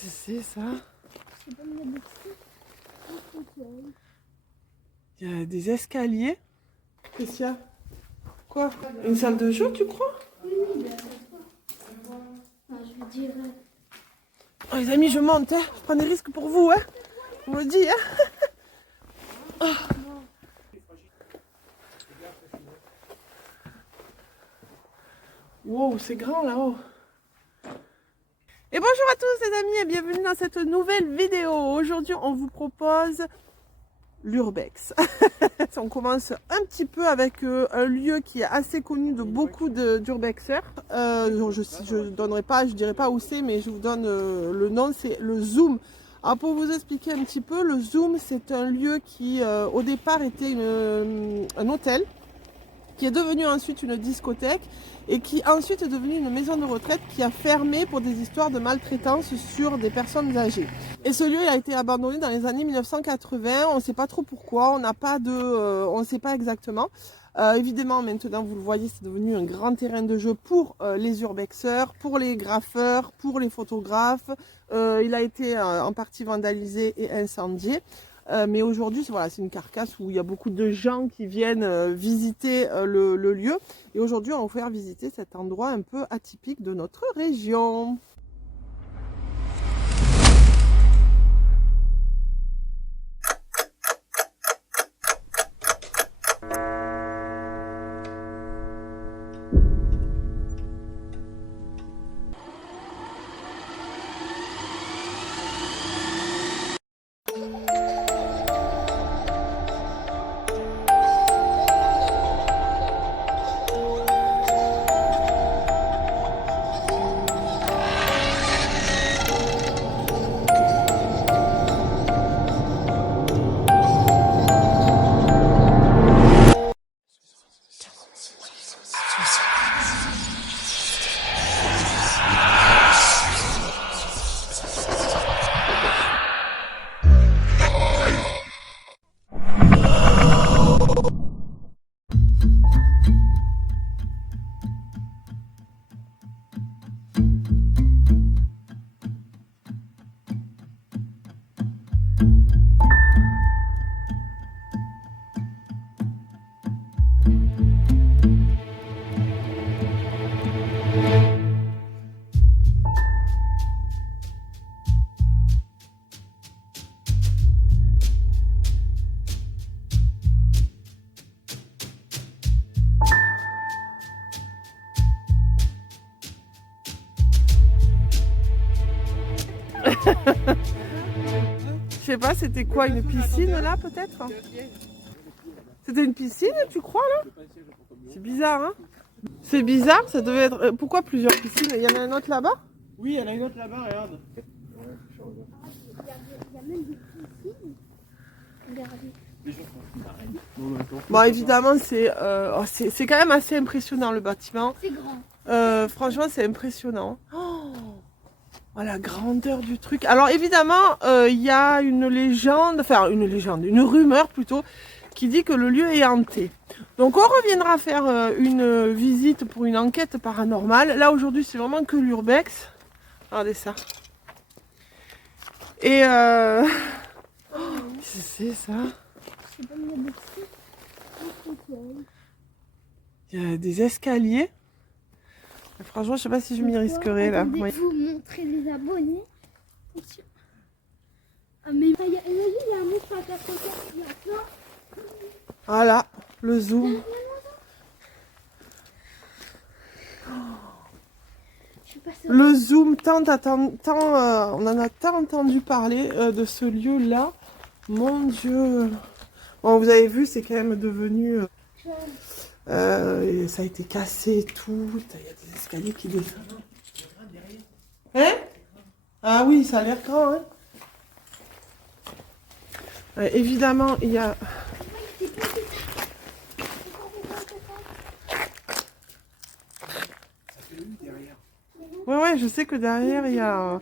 C'est ça. Il y a des escaliers. Qu'est-ce qu'il y a? Quoi? Une salle de jeu, tu crois? Oui, ben, je veux dire. Oh, les amis, je monte, hein. Je prends des risques pour vous, hein. On me dit, hein. Oh. Wow, c'est grand là-haut. Et bonjour à tous les amis et bienvenue dans cette nouvelle vidéo. Aujourd'hui, on vous propose l'Urbex. On commence un petit peu avec un lieu qui est assez connu de beaucoup d'urbexeurs. Je ne donnerai pas, je dirai pas où c'est, mais je vous donne le nom, c'est le Zoom. Alors pour vous expliquer un petit peu, le Zoom, c'est un lieu qui au départ était un hôtel, qui est devenu ensuite une discothèque et qui ensuite est devenu une maison de retraite qui a fermé pour des histoires de maltraitance sur des personnes âgées. Et ce lieu il a été abandonné dans les années 1980, on ne sait pas trop pourquoi, on ne sait pas exactement. Évidemment maintenant vous le voyez c'est devenu un grand terrain de jeu pour les urbexeurs, pour les graffeurs, pour les photographes. Il a été en partie vandalisé et incendié. Mais aujourd'hui, voilà, c'est une carcasse où il y a beaucoup de gens qui viennent visiter le lieu. Et aujourd'hui, on va vous faire visiter cet endroit un peu atypique de notre région. Je sais pas, c'était quoi, une piscine là peut-être? C'était une piscine, tu crois là? C'est bizarre, hein? C'est bizarre, ça devait être... Pourquoi plusieurs piscines? Il y en a un autre là-bas? Oui, il y en a une autre là-bas, regarde. Il y a même des piscines. Regardez. Bon, évidemment, c'est quand même assez impressionnant le bâtiment. C'est grand. Franchement, c'est impressionnant. Oh, la grandeur du truc. Alors, évidemment, il y a une rumeur plutôt, qui dit que le lieu est hanté. Donc, on reviendra faire une visite pour une enquête paranormale. Là, aujourd'hui, c'est vraiment que l'Urbex. Regardez ça. Et... c'est ça. Il y a des escaliers. Franchement, je sais pas si je m'y risquerais là. Attendez, Oui. vous montrer les abonnés. Ah, mais imagine, il y a un monstre à 84 qui est là. Voilà, le zoom. Le zoom, on en a tant entendu parler de ce lieu-là. Mon Dieu. Bon, vous avez vu, c'est quand même devenu... ça a été cassé et tout. Il y a des escaliers qui descendent. Hein? Ah oui, ça a l'air grand, hein? Évidemment, il y a... Ouais, je sais que derrière, il y a...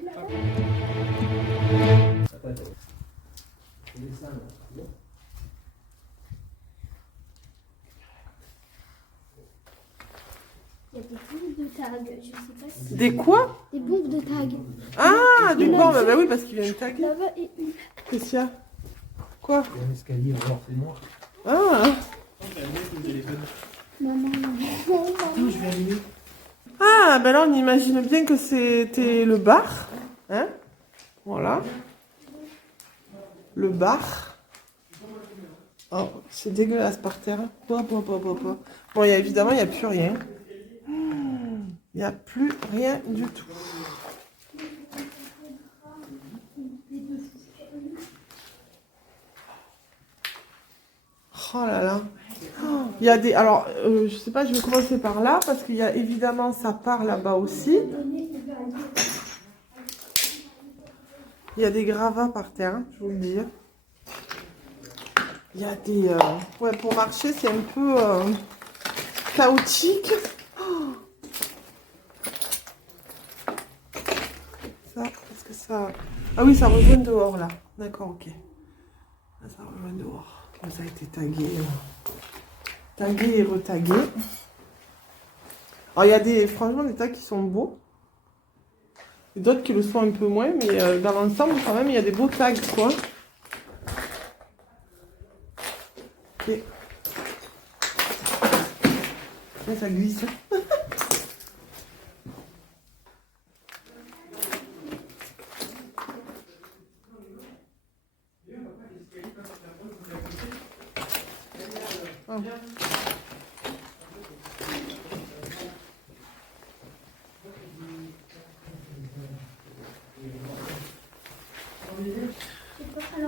Il y a des bombes de tag. Je sais pas si. Des quoi? Des bombes de tag. Ah, du bon, bah oui, parce qu'il vient de taguer. Là-bas et une. Qu'est-ce qu'il y a? Quoi? Il y a un escalier, alors c'est noir. Ah. Maman, Attends, je vais allumer. Ah, ben là, on imagine bien que c'était le bar. Hein? Voilà. Le bar. Oh, c'est dégueulasse par terre. Bon, évidemment, il n'y a plus rien. Il n'y a plus rien du tout. Oh là là. Oh, il y a des... Alors, je sais pas, je vais commencer par là, parce qu'il y a évidemment, ça part là-bas aussi. Il y a des gravats par terre, hein, je vous le dis. Il y a des... Ouais, pour marcher, c'est un peu chaotique. Oh. Ça, est-ce que ça... Ah oui, ça rejoint dehors, là. D'accord, ok. Là, ça rejoint dehors. Là, ça a été tagué. Tagué et retagué. Alors, il y a des, franchement, des tags qui sont beaux. Et d'autres qui le sont un peu moins, mais dans l'ensemble, quand même, il y a des beaux tags, quoi. Ok. Là, ça glisse. Oh.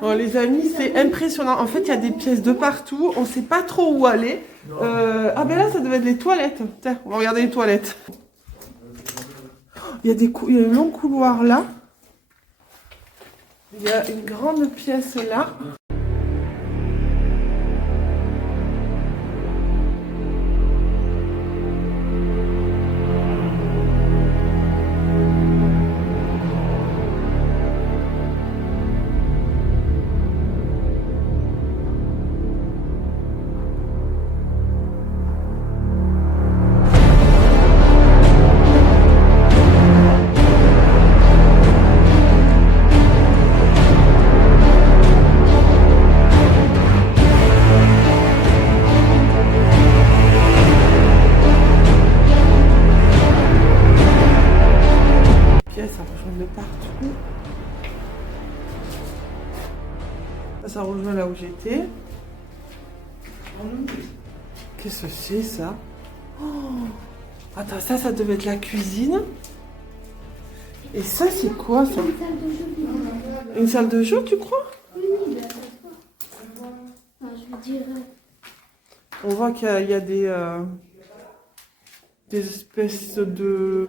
Oh, les amis, c'est impressionnant. En fait, il y a des pièces de partout. On ne sait pas trop où aller. Ah ben là, ça devait être les toilettes. Tiens, on va regarder les toilettes. Il y a il y a un long couloir là. Il y a une grande pièce là. Ça rejoint de partout. Ça rejoint là où j'étais. Qu'est-ce que c'est ça? Oh, attends, ça devait être la cuisine. Et ça, c'est quoi ça? Une salle de jeu, tu crois? Oui, bah, ça se voit. Enfin, je veux dire. On voit qu'il y a des espèces de...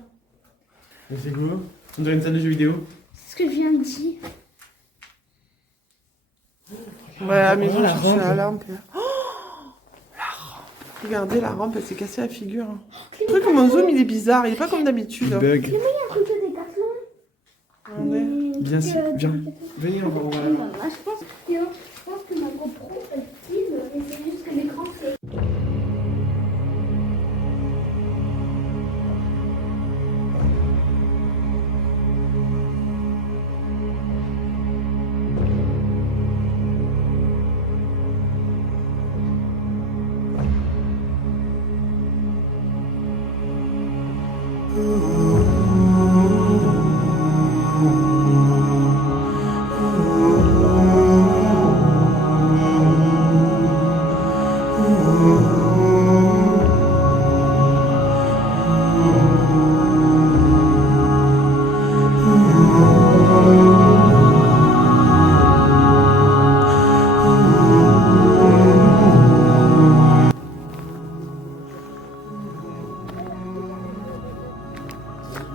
Mais c'est quoi? On dirait une salle de jeux vidéo. C'est ce que je viens de dire. Ouais, la maison, la je rampe. la lampe. Oh, la rampe. Regardez, la rampe, elle s'est cassée la figure. Le truc, mon zoom, il est bizarre. Il est pas comme d'habitude. Bug. Il y a un truc de décathlon. Regardez. Bien sûr, viens. Venez, on va voir là. Je pense que ma GoPro, elle filme, et c'est juste que l'écran, c'est...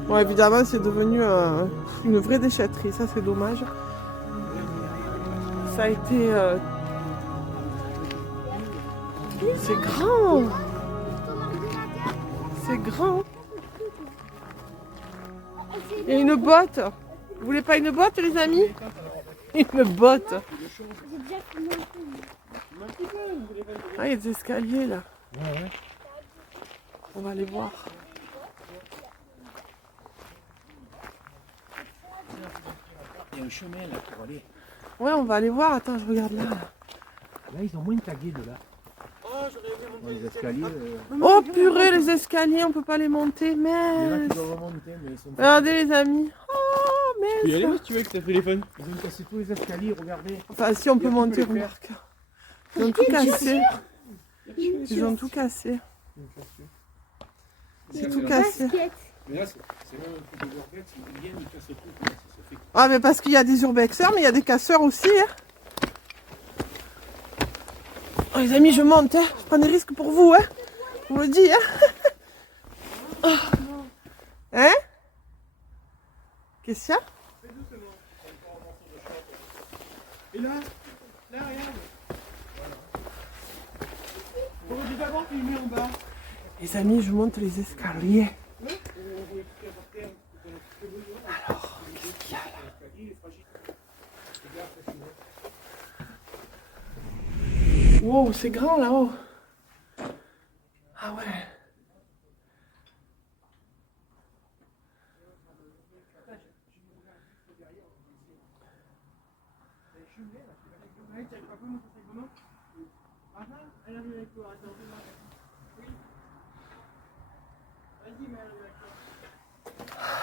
Bon, évidemment, c'est devenu une vraie déchetterie. Ça, c'est dommage. Ça a été... C'est grand. C'est grand. Il y a une botte. Vous voulez pas une botte, les amis? Une botte. Ah, il y a des escaliers, là. Ouais. On va aller voir. Il y a un chemin là pour aller. Ouais, on va aller voir. Attends, je regarde là. Là, ils ont moins tagué de là. Oh, j'aurais aimé monter Les escaliers. Oh purée, les escaliers, on peut pas les monter. Il y en a Mais qui doivent remonter, mais ils sont pas. regardez les amis. Oh Tu peux y aller mais si tu veux avec ta téléphone. Ils ont cassé tous les escaliers, regardez. enfin si on peut tu peux monter, les faire. remarque. Ils ont tout cassé. Ils ont tout cassé. C'est tout cassé. Basket. Mais là, c'est même un truc de Gorbex, ils viennent, ils cassent tout. Ça se fait. Ah mais parce qu'il y a des urbexeurs, mais il y a des casseurs aussi. Hein. Oh, les amis, je monte. Hein. Je prends des risques pour vous. Hein. On le dit. Hein. Oh. Hein? Qu'est-ce qu'il y a? Et là, regarde. On va d'abord filmer en bas. Les amis, je monte les escaliers. Alors, qu'est-ce qu'il y a là? Wow, c'est grand là-haut. Ah ouais.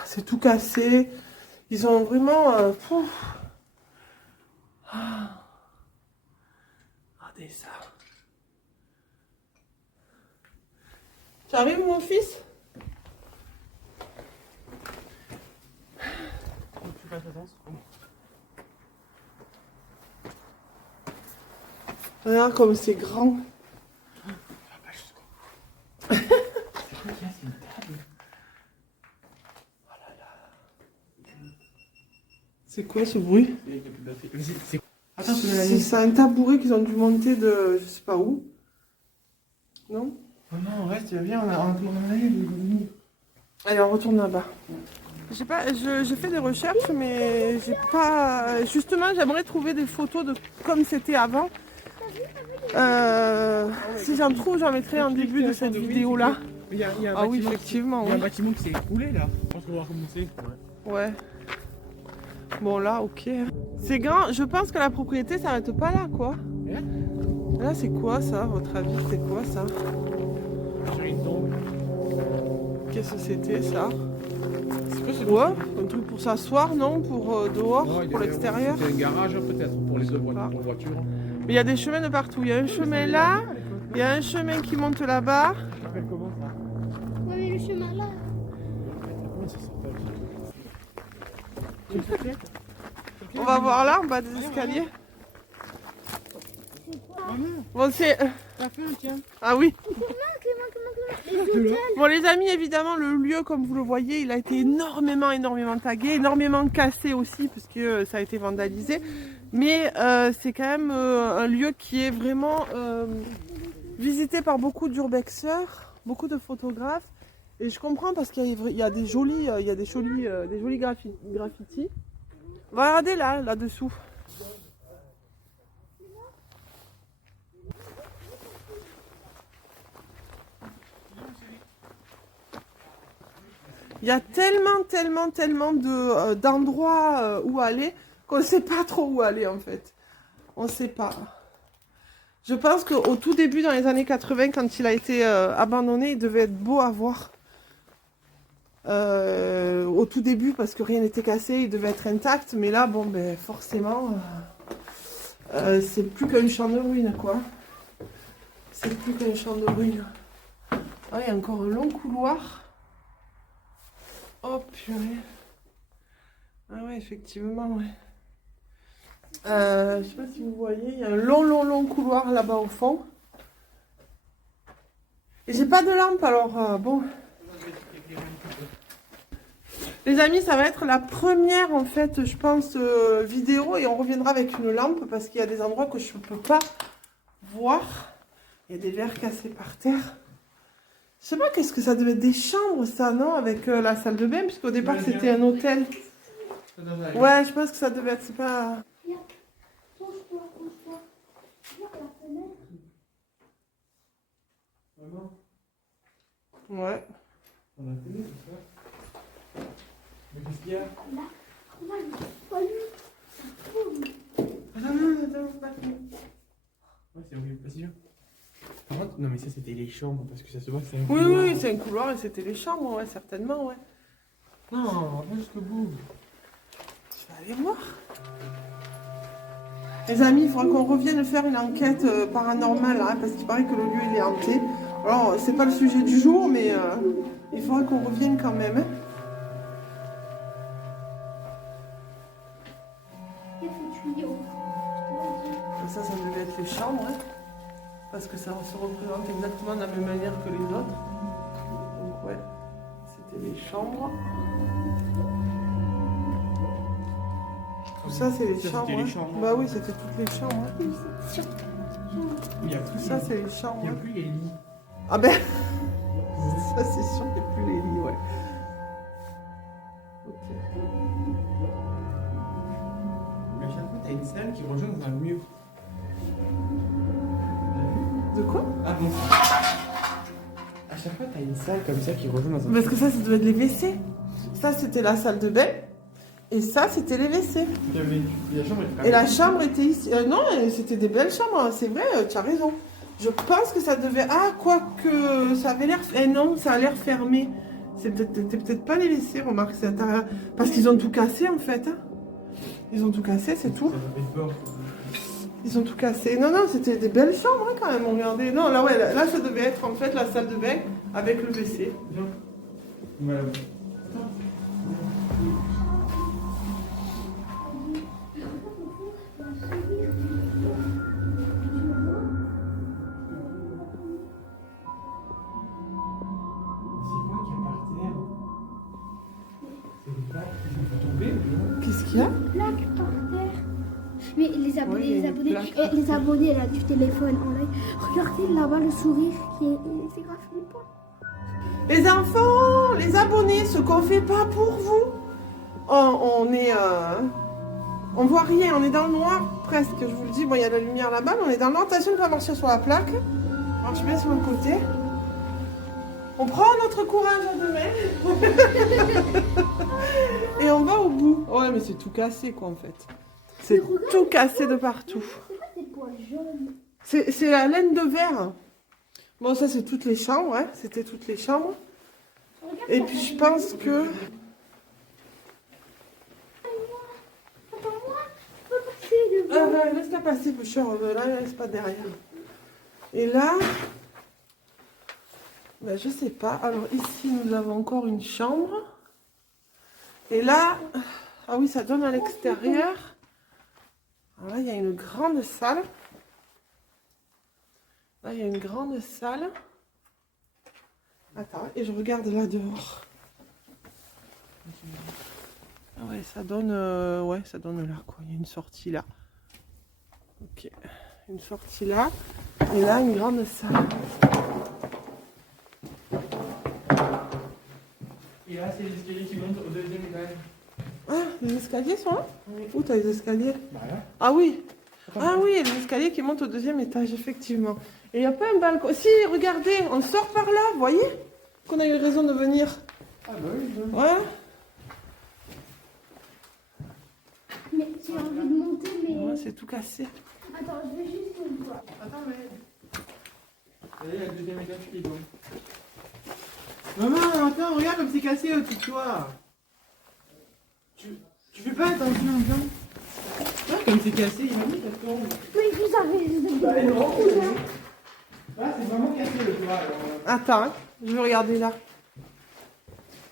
C'est tout cassé. Ils ont vraiment... Regardez ça. Tu arrives mon fils? Tu fasses attention. Regarde comme c'est grand. C'est quoi ce bruit? Attends, je vais C'est un tabouret qu'ils ont dû monter de je sais pas où. Non? Oh non, reste, viens, on a eu. Allez, on retourne là-bas. J'ai pas, j'ai fait des recherches, mais j'ai pas. Justement, j'aimerais trouver des photos de comme c'était avant. Si j'en trouve, j'en mettrai en début de cette vidéo-là. Il y a un Ah oui, bâtiment effectivement. Il y a un Oui. bâtiment qui s'est écroulé là. Je pense qu'on va voir comment c'est. Ouais. Bon là, ok. C'est grand. Je pense que la propriété s'arrête pas là, quoi. Là, c'est quoi ça, à votre avis? C'est quoi ça? Sur une tombe. Qu'est-ce que c'était ça? C'est quoi ce Ouais, un truc pour s'asseoir, non? Pour dehors, Oh, il y pour avait- l'extérieur. C'était un garage hein, peut-être pour les deux pas. pour les voitures. Mais il y a des chemins de partout. Il y a un chemin là, il y a un chemin qui monte là-bas. Ça s'appelle comment ça? Ouais, mais le chemin là. Comment ça s'appelle? On va voir là, en bas des escaliers. Bon, c'est... T'as fait un tiens. Ah oui. Comment Les hôtels. Bon, les amis, évidemment, le lieu, comme vous le voyez, il a été énormément tagué, énormément cassé aussi, puisque ça a été vandalisé. Mais c'est quand même un lieu qui est vraiment visité par beaucoup d'urbexeurs, beaucoup de photographes. Et je comprends parce qu'il y a des jolis, des jolis graffitis. On va regarder là-dessous. Il y a tellement d'endroits où aller qu'on ne sait pas trop où aller en fait. On ne sait pas. Je pense qu'au tout début, dans les années 80, quand il a été abandonné, il devait être beau à voir. Au tout début, parce que rien n'était cassé, il devait être intact. Mais là, bon, ben forcément, c'est plus qu'un champ de ruines, quoi. C'est plus qu'un champ de ruines. Ah, il y a encore un long couloir. Oh purée. Ah ouais, effectivement, ouais. Je sais pas si vous voyez, il y a un long couloir là-bas au fond. Et j'ai pas de lampe, alors bon. Les amis, ça va être la première, en fait, je pense, vidéo. Et on reviendra avec une lampe parce qu'il y a des endroits que je ne peux pas voir. Il y a des verres cassés par terre. Je sais pas, qu'est-ce que ça devait être des chambres, ça, non? Avec la salle de bain, puisqu'au départ, c'était un hôtel. Ouais, je pense que ça devait être, c'est pas... Penche-toi. Regarde la fenêtre. Vraiment? Ouais. On a télé, c'est ça? Mais qu'est-ce qu'il y a? Là. Regarde, pas sûr. Par contre, non mais ça c'était les chambres parce que ça se voit que c'est un Oui, couloir. oui, c'est un couloir et c'était les chambres, ouais, certainement, ouais. Non, pas jusqu'au bout. Je vais aller voir. Les amis, il faudra qu'on revienne faire une enquête paranormale, hein, parce qu'il paraît que le lieu il est hanté. Alors, c'est pas le sujet du jour, mais il faudra qu'on revienne quand même. Hein. Il y a ce tuyau. Ça devait être les chambres, hein, parce que ça se représente exactement de la même manière que les autres. Donc, ouais, c'était les chambres. Tout ça, c'est les Ça, chambres. c'était les Hein. chambres. Bah oui, c'était toutes les chambres. Hein. Il y a plus. Ça, c'est les chambres. Il y a Hein. plus les lits. Ah ben, ça c'est sûr qu'il n'y a plus les lits, ouais. Ok. Mais à chaque fois, t'as une salle qui rejoint dans un mur. De quoi? Ah bon. À chaque fois, t'as une salle comme ça qui rejoint dans un Parce que ça devait être les WC. Ça, c'était la salle de bain. Et ça, c'était les WC. La chambre est Et la chambre était ici. Non, c'était des belles chambres, hein. C'est vrai, tu as raison. Je pense que ça devait... Ah, quoique, ça avait l'air... Eh non, ça a l'air fermé. C'était peut-être pas les WC, remarque. Parce qu'ils ont tout cassé, en fait. Hein. Ils ont tout cassé, c'est tout. Ils ont tout cassé. Non, non, c'était des belles chambres, hein, quand même. Regardez. Non, là, ouais, là, ça devait être, en fait, la salle de bain avec le WC. Voilà. Qu'est-ce qu'il y a? Plaque par terre. Mais les abonnés, Oui, il y a les une abonnés, plaque. les abonnés là du téléphone en live. Regardez là-bas le sourire qui est, c'est grave flippant. Les enfants, les abonnés, ce qu'on fait pas pour vous. On est... on voit rien, on est dans le noir, presque, je vous le dis. Bon, il y a la lumière là-bas, mais on est dans le noir. Attention de ne pas marcher sur la plaque. Marche bien sur le côté. On prend notre courage à deux mains. Et on va au bout. Ouais, mais c'est tout cassé, quoi, en fait. C'est Mais regarde, tout cassé de partout. C'est pas des poils jaunes. C'est la laine de verre. Bon, ça, c'est toutes les chambres, hein. C'était toutes les chambres. Regarde, Et ça puis, fait je des- pense que... Attends-moi, je peux passer devant. Laisse-la passer, Bouchard. Là, laisse pas derrière. Et là... Ben, je sais pas. Alors, ici, nous avons encore une chambre. Et là... Ah oui, ça donne à l'extérieur. Alors là, il y a une grande salle. Là, il y a une grande salle. Attends, et je regarde là dehors. Ah ouais, ça donne là, quoi. Il y a une sortie là. Ok. Une sortie là. Et là, une grande salle. Et là, c'est les escaliers qui montent au deuxième étage. Ah, les escaliers sont là? Où t'as les escaliers? Bah là. Ah oui. Ah oui, il y a les escaliers qui montent au deuxième étage, effectivement. Et il n'y a pas un balcon. Si, regardez, on sort par là, vous voyez? Qu'on a eu raison de venir. Ah bah oui, oui. Ouais. Mais j'ai envie de monter, mais. Ouais, c'est tout cassé. Attends, je vais juste une fois. Attends, mais. Allez, il y a le deuxième étage qui est bon. Maman, attends, regarde comme c'est cassé au-dessus de toi. Tu fais pas attention, attends. Regarde comme c'est cassé, il m'a dit ça tombe. Oui, vous avez. Bah non, là, c'est vraiment cassé le toit. Alors... Attends, hein, je vais regarder là.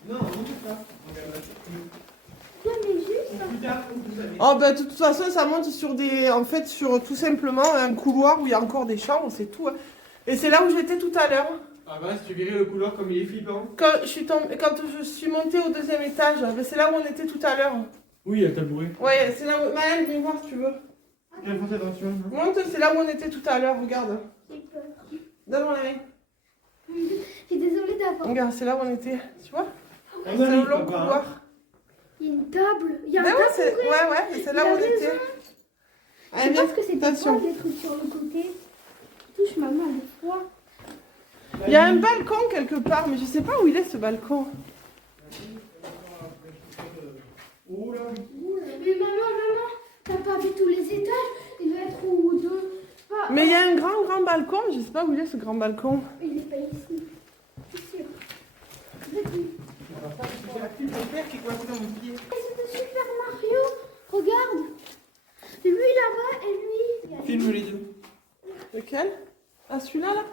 Non, non, c'est pas. Non, mais juste. Plus tard, vous savez. Oh ben de toute façon ça monte sur des, en fait sur tout simplement un couloir où il y a encore des chambres, c'est tout. Hein. Et c'est là où j'étais tout à l'heure. Ah bah, si tu verrais le couloir comme il est flippant. Quand je suis montée au deuxième étage, ben, c'est là où on était tout à l'heure. Oui, il y a le tabouret. Ouais, c'est là où... Maëlle, viens voir si tu veux. Viens, fais attention. Hein. Monte, c'est là où on était tout à l'heure, regarde. J'ai peur. Donne-moi la main. Je suis désolée d'avoir. Regarde, c'est là où on était, tu vois? On C'est a le mis, long papa, hein. couloir. Il y a une table. Il y a un Ben ouais, tabouret. ouais, c'est là où on Il a était. raison. Allez, Je viens, pense que c'est attention. pas des trucs sur le côté. Touche ma main le froid. Il y a un balcon quelque part, mais je sais pas où il est ce balcon. Oh là. Mais maman, t'as pas vu tous les étages? Il doit être au deux. Pas Mais il y a un grand balcon, je sais pas où il est ce grand balcon. Il est pas ici. C'est sûr. C'est la fille de mon père qui est coincée dans mon pied. C'est de Super Mario. Regarde. Lui là-bas et lui. Filme les deux. Lequel? Ah, celui-là, là?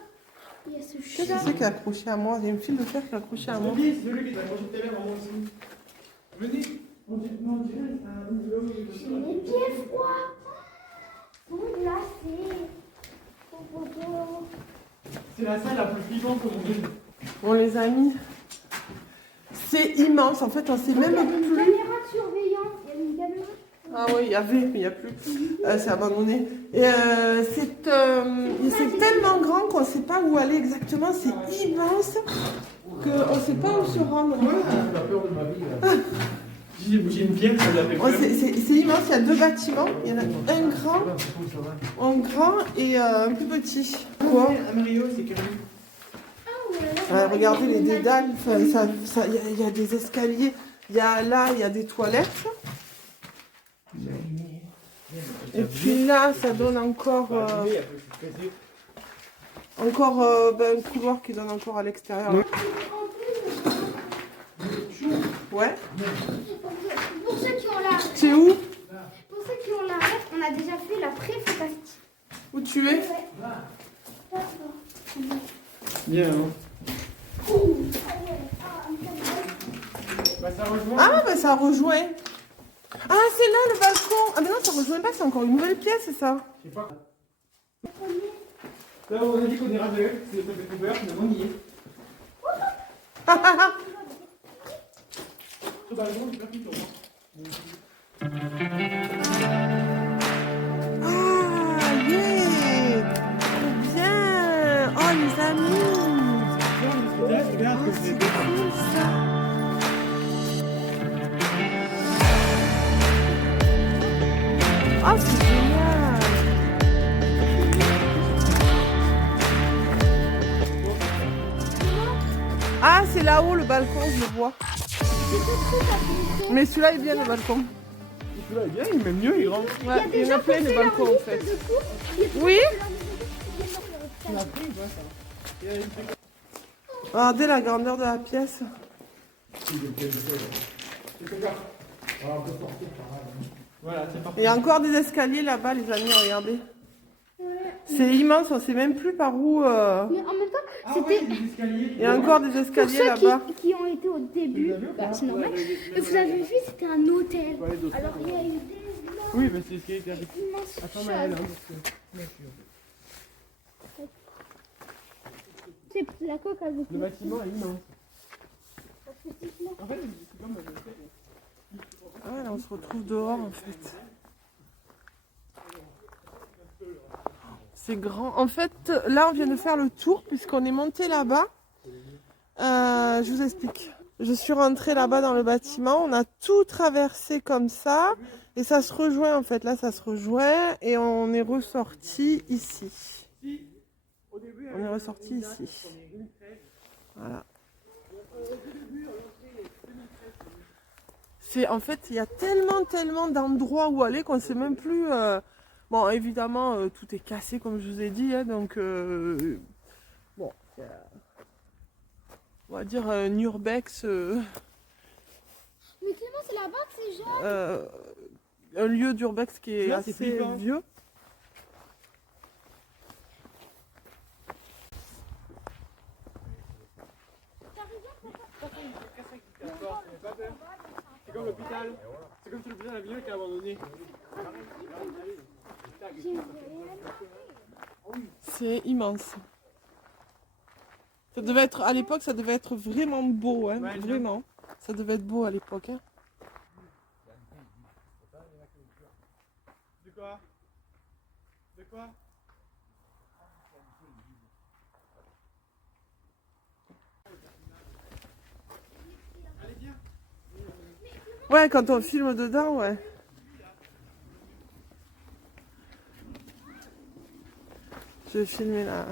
Il y a ce Qu'est-ce chat. que c'est qui est accroché à moi? Il y a une file de fer qui est accrochée à moi. C'est celui qui t'a accroché tout à l'heure en moi aussi. Venez. On dirait J'ai les pieds froids. Bon, glacés. C'est la salle la plus vivante au monde. On les a mis. C'est immense, en fait, on sait Il y a même une plus. caméra de surveillance. Il y a une caméra. Ah oui, il y avait, mais il n'y a plus. C'est abandonné. Et c'est tellement grand qu'on ne sait pas où aller exactement. C'est immense qu'on ne sait pas où se rendre. Moi, j'ai la peur de ma vie là. J'ai une pierre, ça l'a fait peur. C'est immense, il y a deux bâtiments. Il y en a un grand et un plus petit. Quoi? Un Mario, c'est carré. Regardez les dédales, il y a des escaliers. Il y a des toilettes. Et puis là, ça donne encore un couloir qui donne encore à l'extérieur. Ouais. Pour ceux qui ont la rêve, C'est où? pour ceux qui ont la rêve, on a déjà fait la pré-fantastique. Où tu es? Ouais. Bien, hein. Bah, ça rejoint. Ah, bah ça rejoint. Ah, c'est là le balcon. Ah, mais non, ça rejoint pas, c'est encore une nouvelle pièce, c'est ça? Je sais pas. Là, on a dit qu'on ira avec, c'est le découvert, finalement on y est. Ce balcon, j'ai pas pris sur moi. Ah, yeah! Trop bien! Oh, les amis! Regarde que c'est Cool, ça! Oh, c'est génial! Ah, c'est là-haut le balcon, je le vois. Mais celui-là est bien le balcon. celui-là est bien, il est même mieux, il est grand. Ouais, il y en a plein de balcons en fait. Oui? Regardez la grandeur de la pièce. Voilà, c'est parti. Il y a encore des escaliers là-bas, les amis, regardez. C'est immense, on sait même plus par où. Mais en même temps, Ah c'était ouais, des escaliers. Il y a encore des pour escaliers ceux là-bas. qui ont été au début, bah, c'est normal. Et vous avez vu, c'était un hôtel. Ouais, d'autres. Alors il y a eu des Oui, mais c'est ce qui est avec. immenses Attends, choses. Maëlle, hein, parce que. C'est la coque avec Le bâtiment est immense. le En fait, c'est comme. Ah, là, on se retrouve dehors en fait. C'est grand. En fait, là, on vient de faire le tour puisqu'on est monté là-bas. Je vous explique. Je suis rentrée là-bas dans le bâtiment. On a tout traversé comme ça. Et ça se rejoint en fait. Là, ça se rejoint. Et on est ressorti ici. On est ressorti ici. Voilà. En fait, il y a tellement d'endroits où aller qu'on ne sait même plus. Bon, évidemment, tout est cassé comme je vous ai dit, hein, donc bon, on va dire un urbex, Mais Clément, c'est là-bas que c'est genre. un lieu d'urbex qui est Là, c'est assez flippant. vieux. C'est comme l'hôpital. C'est comme si l'hôpital avait qui a abandonné. C'est immense. Ça devait être, à l'époque, ça devait être vraiment beau, hein, Ouais, vraiment. Ça devait être beau à l'époque. Hein. De quoi? De quoi? Allez, viens. Ouais, quand on filme dedans, ouais. Je vais filmer là.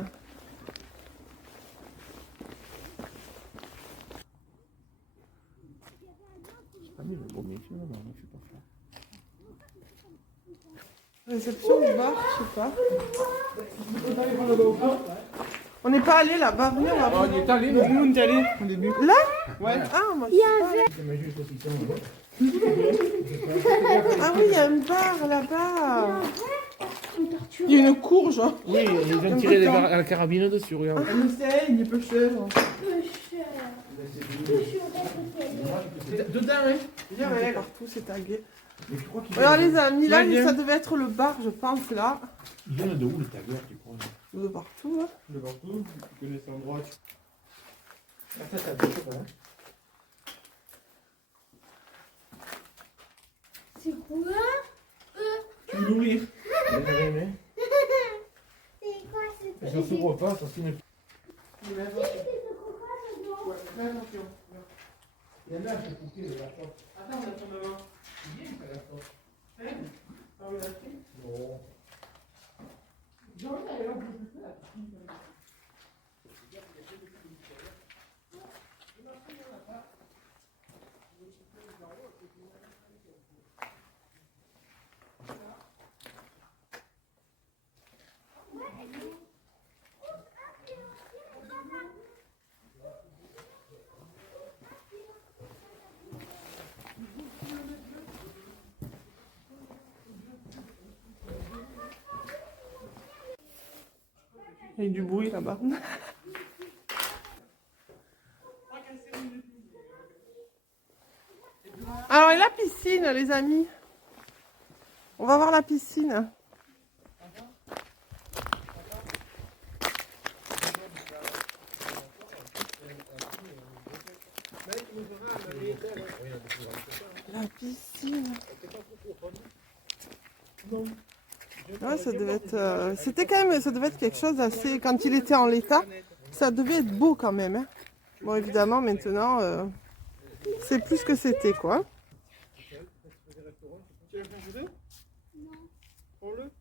Réception du bar, je sais pas. On n'est pas allé là-bas, venez, on va voir. On y est allé, mais nous on est allé au début. Là? Ouais. Ah, moi je sais pas. Ah oui, il y a un bar là-bas. Il y a une courge. Hein. Oui, ils ont tiré la carabine dessus, regarde. Un essaye, il est peu cher. Dedans, hein. Viens, ouais, partout c'est tagué. Mais je crois qu'ils Alors les amis, là, Viens. ça devait être le bar, je pense, là. Ils viennent de où les taggers, tu crois? De partout, hein. De partout, tu connais cet endroit. Attends, attends, hein. C'est quoi? Tu veux l'ouvrir? C'est quoi ce Ça s'ouvre pas, ça signe. Il y en a, c'est coupé de la porte. attends, on attend devant. Bien, ça la porte. Hein? Ah oui, là, c'est- Non. Il y a du bruit là-bas. Alors, et la piscine, les amis? On va voir la piscine. La piscine. Ouais, ça devait être. C'était quand même, ça devait être quelque chose d'assez. Quand il était en l'état, ça devait être beau quand même. Hein. Bon, évidemment, maintenant, c'est plus ce que c'était, quoi. Tu veux faire un jeu? Non. Prends-le.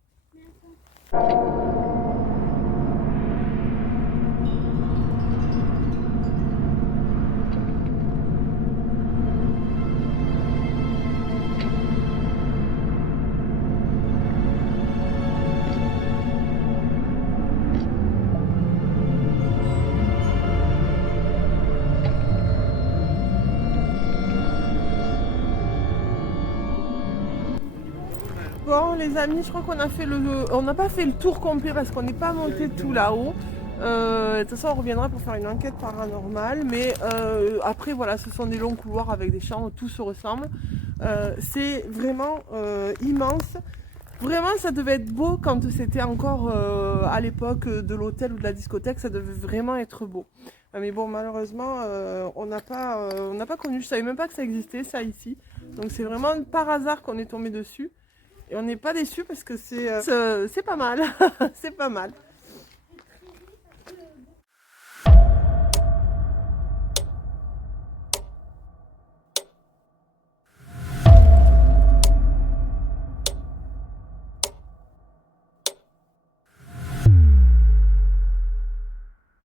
Bon, les amis, je crois qu'on a fait on n'a pas fait le tour complet parce qu'on n'est pas monté tout là-haut. De toute façon, on reviendra pour faire une enquête paranormale. Mais après, voilà, ce sont des longs couloirs avec des chambres, tout se ressemble. C'est vraiment immense. Vraiment, ça devait être beau quand c'était encore à l'époque de l'hôtel ou de la discothèque. Ça devait vraiment être beau. Mais bon, malheureusement, on n'a pas connu. Je savais même pas que ça existait, ça, ici. Donc c'est vraiment par hasard qu'on est tombé dessus. Et on n'est pas déçus parce que c'est pas mal. C'est pas mal.